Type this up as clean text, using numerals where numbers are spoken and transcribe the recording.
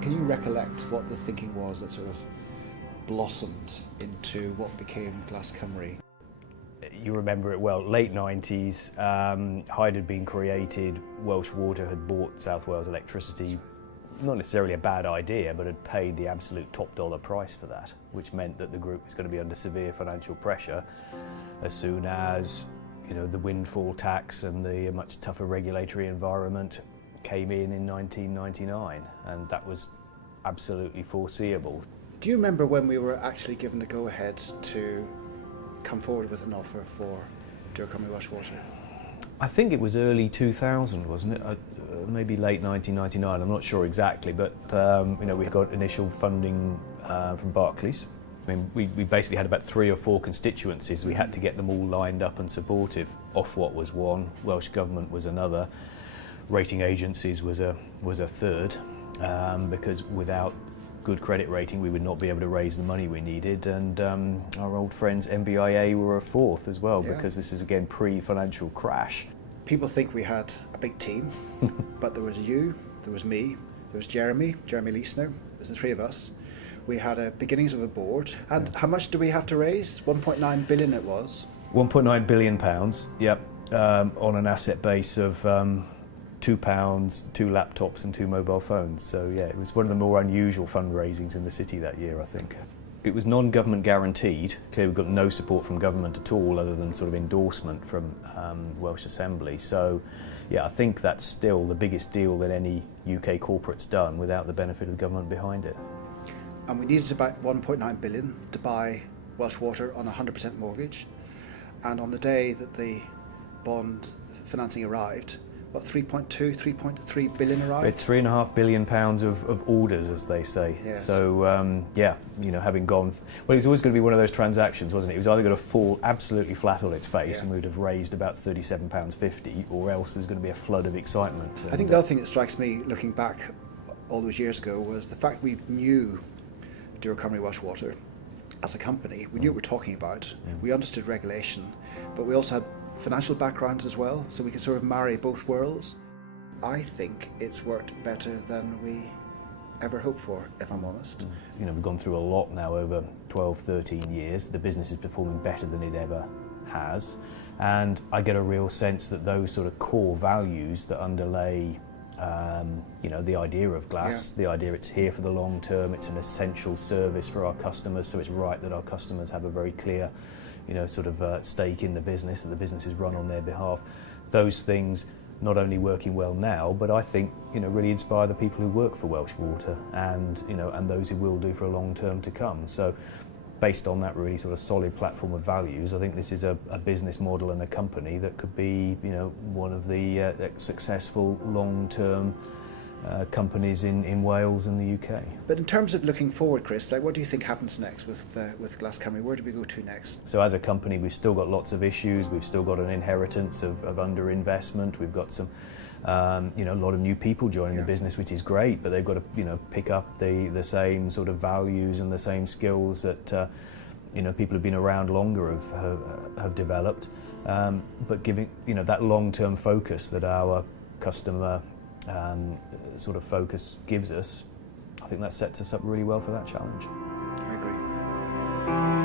Can you recollect what the thinking was that sort of blossomed into what became Glas Cymru? You remember it well, late 90s, Hyde had been created, Welsh Water had bought South Wales Electricity. Not necessarily a bad idea, but had paid the absolute top dollar price for that, which meant that the group was going to be under severe financial pressure as soon as the windfall tax and the much tougher regulatory environment came in 1999, and that was absolutely foreseeable. Do you remember when we were actually given the go-ahead to come forward with an offer for Dŵr Cymru Welsh Water? I think it was early 2000, wasn't it? Maybe late 1999, I'm not sure exactly, but we got initial funding from Barclays. I mean, we basically had about 3 or 4 constituencies. We had to get them all lined up and supportive. Ofwat was one, Welsh Government was another, rating agencies was a third, because without good credit rating we would not be able to raise the money we needed, and our old friends MBIA were a fourth as well, because this is again pre-financial crash. People think we had a big team, but there was you, there was me, there was Jeremy Leisner, there's the 3 of us. We had beginnings of a board, and how much do we have to raise? 1.9 billion it was. 1.9 billion pounds, yep, on an asset base of £2, 2 laptops and 2 mobile phones. So yeah, it was one of the more unusual fundraisings in the city that year, I think. It was non-government guaranteed. Clearly we got no support from government at all other than sort of endorsement from Welsh Assembly. So yeah, I think that's still the biggest deal that any UK corporate's done without the benefit of the government behind it. And we needed about 1.9 billion to buy Welsh Water on a 100% mortgage. And on the day that the bond financing arrived, what, 3.3 billion arrived? With £3.5 billion of orders, as they say. Yes. So, yeah, having gone... Well, it was always going to be one of those transactions, wasn't it? It was either going to fall absolutely flat on its face and we would have raised about £37.50, or else there was going to be a flood of excitement. I think the other thing that strikes me, looking back all those years ago, was the fact we knew Dŵr Cymru Welsh Water as a company. We knew what we were talking about. We understood regulation, but we also had financial backgrounds as well, so we could sort of marry both worlds. I think it's worked better than we ever hoped for, if I'm honest. We've gone through a lot now over 12, 13 years. The business is performing better than it ever has, and I get a real sense that those sort of core values that underlay the idea of Glas, the idea it's here for the long term, it's an essential service for our customers, so it's right that our customers have a very clear stake in the business, that the business is run on their behalf. Those things not only working well now, but I think really inspire the people who work for Welsh Water, and and those who will do for a long term to come. So based on that really sort of solid platform of values, I think this is a business model and a company that could be one of the successful long-term companies in Wales and the UK. But in terms of looking forward, Chris, what do you think happens next with Glas Cymru? Where do we go to next? So as a company, we've still got lots of issues. We've still got an inheritance of underinvestment. We've got some a lot of new people joining the business, which is great, but they've got to pick up the same sort of values and the same skills that people who've been around longer have developed. But giving that long-term focus that our customer sort of focus gives us, I think that sets us up really well for that challenge. I agree.